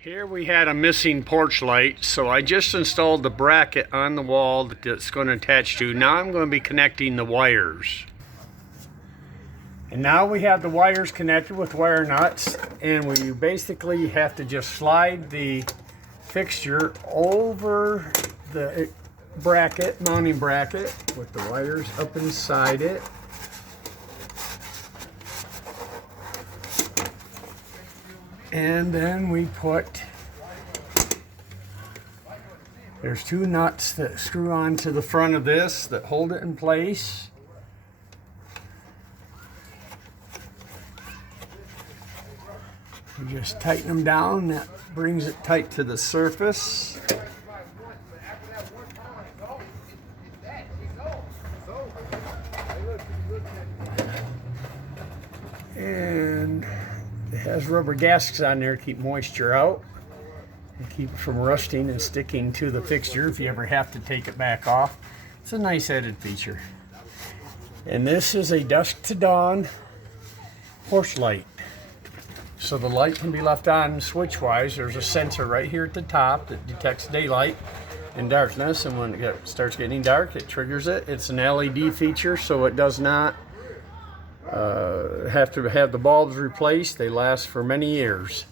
Here we had a missing porch light, so I just installed the bracket on the wall that it's going to attach to. Now I'm going to be connecting the wires. And now we have the wires connected with wire nuts, and we basically have to just slide the fixture over the bracket, mounting bracket, with the wires up inside it. And then we put, there's two nuts that screw onto the front of this that hold it in place. We just tighten them down, that brings it tight to the surface. And it has rubber gaskets on there to keep moisture out and keep it from rusting and sticking to the fixture if you ever have to take it back off. It's a nice added feature. And this is a dusk to dawn porch light. So the light can be left on switch-wise. There's a sensor right here at the top that detects daylight and darkness, and when it starts getting dark, it triggers it. It's an LED feature, so it does not have to have the bulbs replaced. They last for many years.